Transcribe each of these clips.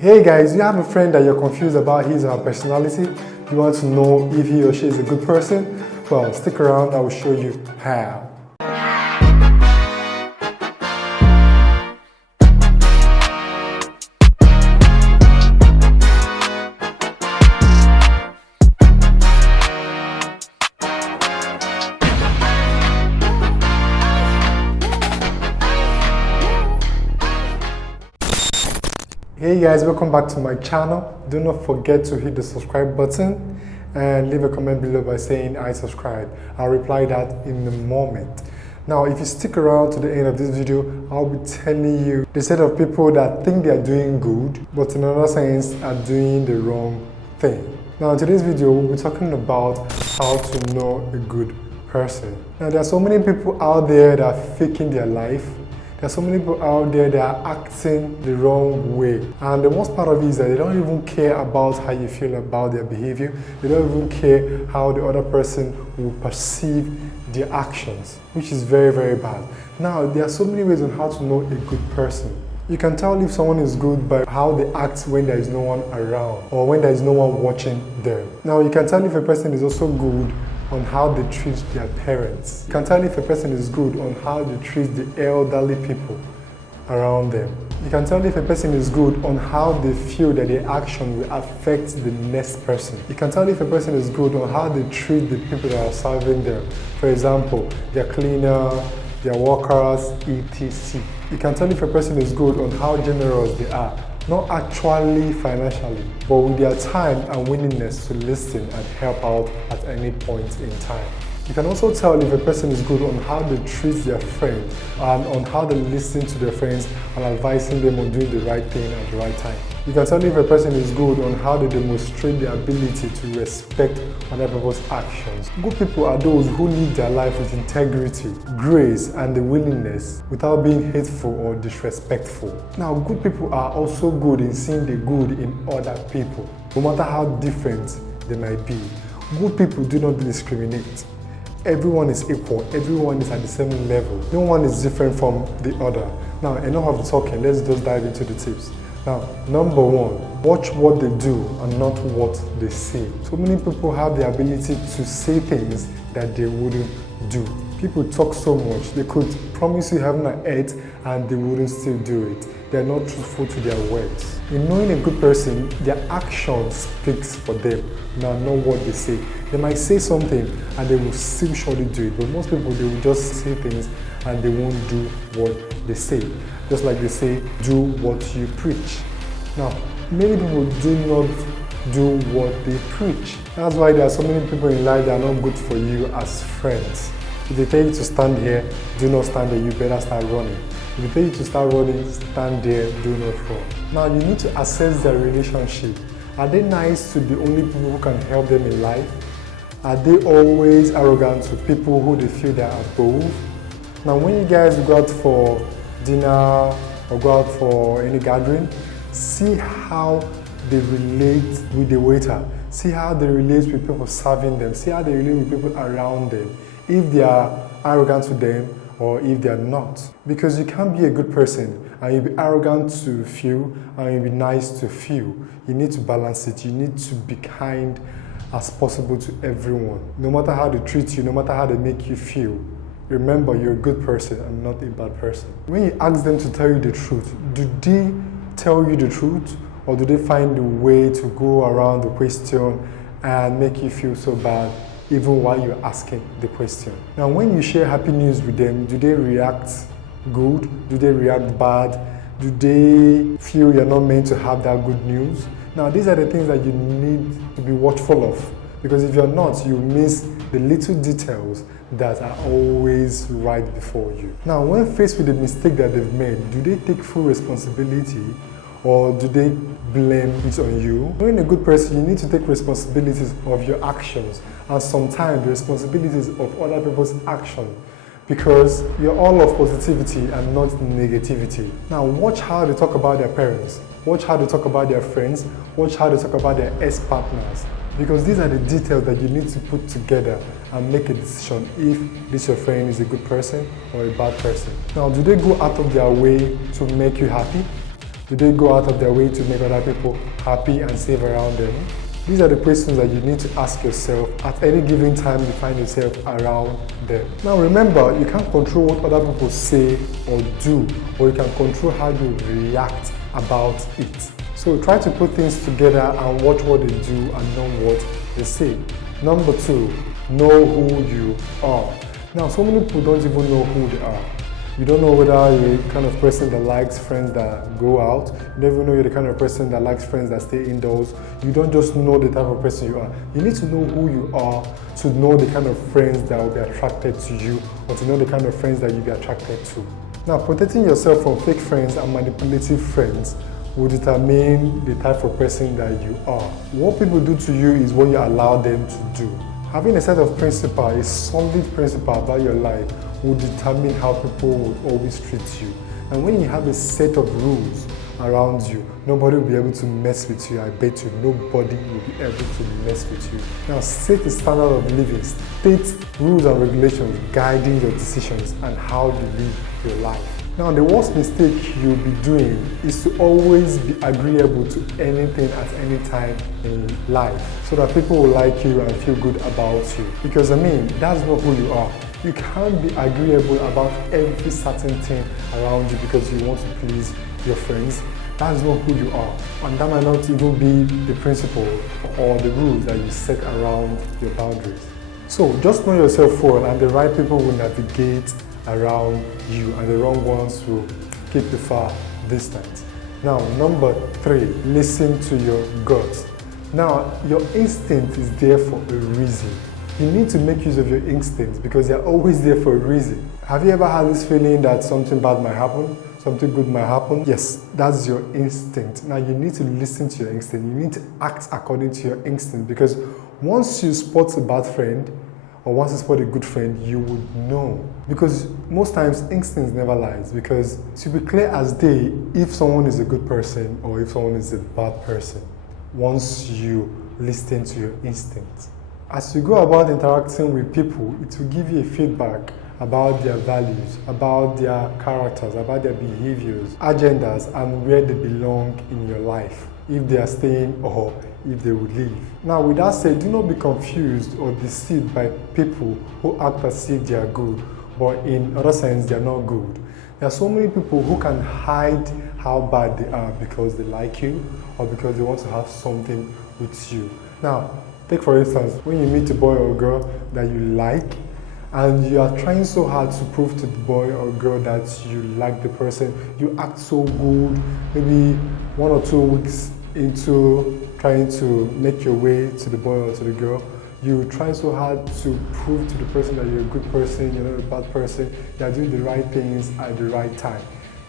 Hey guys, you have a friend that you're confused about his or her personality? You want to know if he or she is a good person? Well, stick around, I will show you how. Hey guys, welcome back to my channel. Do not forget to hit the subscribe button and leave a comment below by saying I subscribe. I'll reply that in a moment. Now, if you stick around to the end of this video, I'll be telling you the set of people that think they are doing good, but in another sense are doing the wrong thing. Now, in today's video, we'll be talking about how to know a good person. Now, there are so many people out there that are faking their life. There are so many people out there that are acting the wrong way. And the worst part of it is that they don't even care about how you feel about their behavior. They don't even care how the other person will perceive their actions, which is very, very bad. Now, there are so many ways on how to know a good person. You can tell if someone is good by how they act when there is no one around or when there is no one watching them. Now, you can tell if a person is also good on how they treat their parents. You can tell if a person is good on how they treat the elderly people around them. You can tell if a person is good on how they feel that their action will affect the next person. You can tell if a person is good on how they treat the people that are serving them. For example, their cleaner, their workers, etc. You can tell if a person is good on how generous they are. Not actually financially, but with their time and willingness to listen and help out at any point in time. You can also tell if a person is good on how they treat their friends and on how they listen to their friends and advising them on doing the right thing at the right time. You can tell if a person is good on how they demonstrate their ability to respect other people's actions. Good people are those who live their life with integrity, grace, and the willingness without being hateful or disrespectful. Now, good people are also good in seeing the good in other people, no matter how different they might be. Good people do not discriminate. Everyone is equal, everyone is at the same level. No one is different from the other. Now, enough of the talking, let's just dive into the tips. Now, number one, watch what they do and not what they say. So many people have the ability to say things that they wouldn't do. People talk so much, they could promise you heaven and earth and they wouldn't still do it. They are not truthful to their words. In knowing a good person, their action speaks for them, not what they say. They might say something and they will still surely do it, but most people, they will just say things and they won't do what they say. Just like they say, do what you preach. Now, many people do not do what they preach. That's why there are so many people in life that are not good for you as friends. If they tell you to stand here, do not stand there, you better start running. If they tell you to start running, stand there, do not run. Now, you need to assess their relationship. Are they nice to the only people who can help them in life? Are they always arrogant to people who they feel they are above? Now, when you guys go out for dinner or go out for any gathering, see how they relate with the waiter. See how they relate with people serving them. See how they relate with people around them. If they are arrogant to them or if they are not. Because you can't be a good person and you'll be arrogant to few and you'll be nice to few. You need to balance it. You need to be kind as possible to everyone. No matter how they treat you, no matter how they make you feel. Remember, you're a good person and not a bad person. When you ask them to tell you the truth, do they tell you the truth or do they find a way to go around the question and make you feel so bad even while you're asking the question? Now, when you share happy news with them, do they react good? Do they react bad? Do they feel you're not meant to have that good news? Now, these are the things that you need to be watchful of, because if you're not, you miss the little details that are always right before you. Now, when faced with the mistake that they've made, do they take full responsibility or do they blame it on you? When a good person, you need to take responsibilities of your actions and sometimes the responsibilities of other people's actions, because you're all of positivity and not negativity. Now, watch how they talk about their parents. Watch how they talk about their friends. Watch how they talk about their ex-partners. Because these are the details that you need to put together and make a decision if this your friend is a good person or a bad person. Now, do they go out of their way to make you happy? Do they go out of their way to make other people happy and safe around them? These are the questions that you need to ask yourself at any given time you find yourself around them. Now remember, you can't control what other people say or do, but you can control how you react about it. So try to put things together and watch what they do and know what they say. Number 2, know who you are. Now so many people don't even know who they are. You don't know whether you're the kind of person that likes friends that go out. You don't even know you're the kind of person that likes friends that stay indoors. You don't just know the type of person you are. You need to know who you are to know the kind of friends that will be attracted to you, or to know the kind of friends that you'll be attracted to. Now, protecting yourself from fake friends and manipulative friends will determine the type of person that you are. What people do to you is what you allow them to do. Having a set of principles, a solid principle about your life, will determine how people will always treat you. And when you have a set of rules around you, nobody will be able to mess with you. I bet you, nobody will be able to mess with you. Now, set a standard of living. State rules and regulations guiding your decisions and how you live your life. Now, the worst mistake you'll be doing is to always be agreeable to anything at any time in life, so that people will like you and feel good about you. Because that's not who you are. You can't be agreeable about every certain thing around you because you want to please your friends. That's not who you are. And that might not even be the principle or the rules that you set around your boundaries. So just know yourself well, and the right people will navigate around you, and the wrong ones will keep you far distant. Now, number 3, listen to your gut. Now, your instinct is there for a reason. You need to make use of your instincts because they're always there for a reason. Have you ever had this feeling that something bad might happen, something good might happen? Yes, that's your instinct. Now you need to listen to your instinct. You need to act according to your instinct, because once you spot a bad friend or once you spot a good friend, you would know. Because most times instincts never lies, because to be clear as day if someone is a good person or if someone is a bad person, once you listen to your instincts. As you go about interacting with people, it will give you a feedback about their values, about their characters, about their behaviors, agendas, and where they belong in your life, if they are staying or if they would leave. Now, with that said, do not be confused or deceived by people who act as if they are good, but in other sense, they are not good. There are so many people who can hide how bad they are because they like you or because they want to have something with you. Now, take for instance, when you meet a boy or girl that you like, and you are trying so hard to prove to the boy or girl that you like the person, you act so good, maybe 1 or 2 weeks into trying to make your way to the boy or to the girl, you try so hard to prove to the person that you're a good person, you're not a bad person, you're doing the right things at the right time.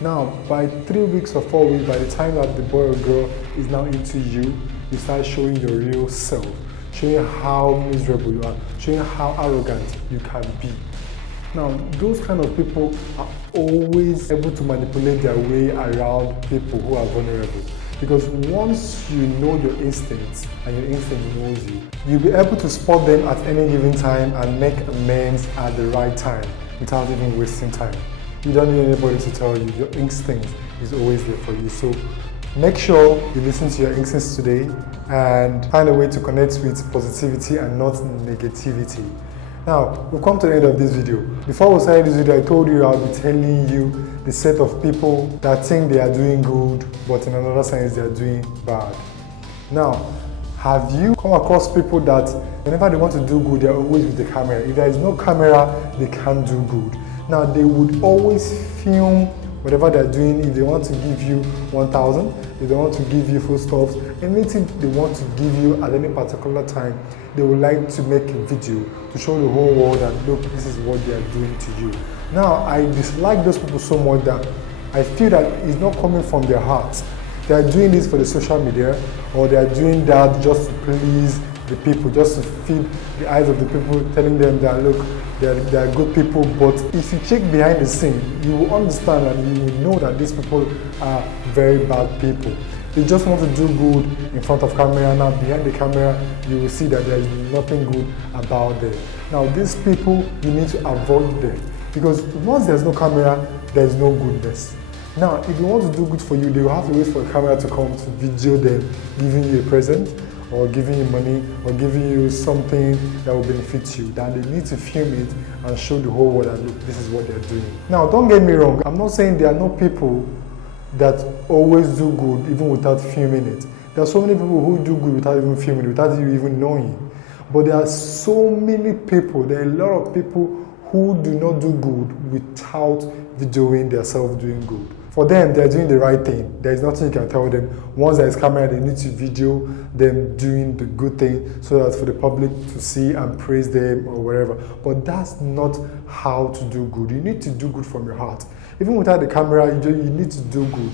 Now, by 3 weeks or 4 weeks, by the time that the boy or girl is now into you, you start showing your real self, showing how miserable you are, showing how arrogant you can be. Now, those kind of people are always able to manipulate their way around people who are vulnerable. Because once you know your instincts and your instinct knows you, you'll be able to spot them at any given time and make amends at the right time without even wasting time. You don't need anybody to tell you. Your instinct is always there for you. So make sure you listen to your instincts today and find a way to connect with positivity and not negativity. Now, we've come to the end of this video. Before we started this video, I told you I'll be telling you the set of people that think they are doing good, but in another sense they are doing bad. Now, have you come across people that whenever they want to do good, they're always with the camera? If there is no camera, they can't do good. Now, they would always film whatever they're doing. If they want to give you 1,000, if they want to give you foodstuffs, anything they want to give you at any particular time, they would like to make a video to show the whole world that, look, this is what they are doing to you. Now, I dislike those people so much that I feel that it's not coming from their hearts. They are doing this for the social media, or they are doing that just to please the people, just to feed the eyes of the people, telling them that, look, they are good people. But if you check behind the scene, you will understand and you will know that these people are very bad people. They just want to do good in front of camera. Now, behind the camera, you will see that there is nothing good about them. Now, these people, you need to avoid them, because once there's no camera, there's no goodness. Now, if you want to do good for you, they will have to wait for a camera to come to video them giving you a present, or giving you money, or giving you something that will benefit you. Then they need to film it and show the whole world that, look, this is what they're doing. Now, don't get me wrong, I'm not saying there are no people that always do good even without filming it. There are so many people who do good without even filming it, without you even knowing. But there are so many people, there are a lot of people who do not do good without videoing themselves doing good. For them, they're doing the right thing. There is nothing you can tell them. Once there is camera, they need to video them doing the good thing so that for the public to see and praise them or whatever. But that's not how to do good. You need to do good from your heart. Even without the camera, you need to do good.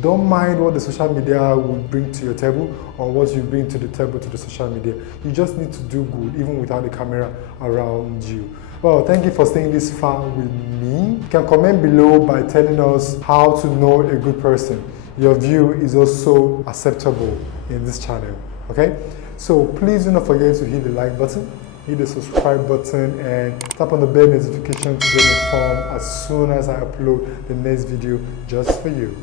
Don't mind what the social media will bring to your table or what you bring to the table to the social media. You just need to do good even without the camera around you. Well, thank you for staying this far with me. You can comment below by telling us how to know a good person. Your view is also acceptable in this channel, okay? So please do not forget to hit the like button, hit the subscribe button, and tap on the bell notification to get informed as soon as I upload the next video just for you.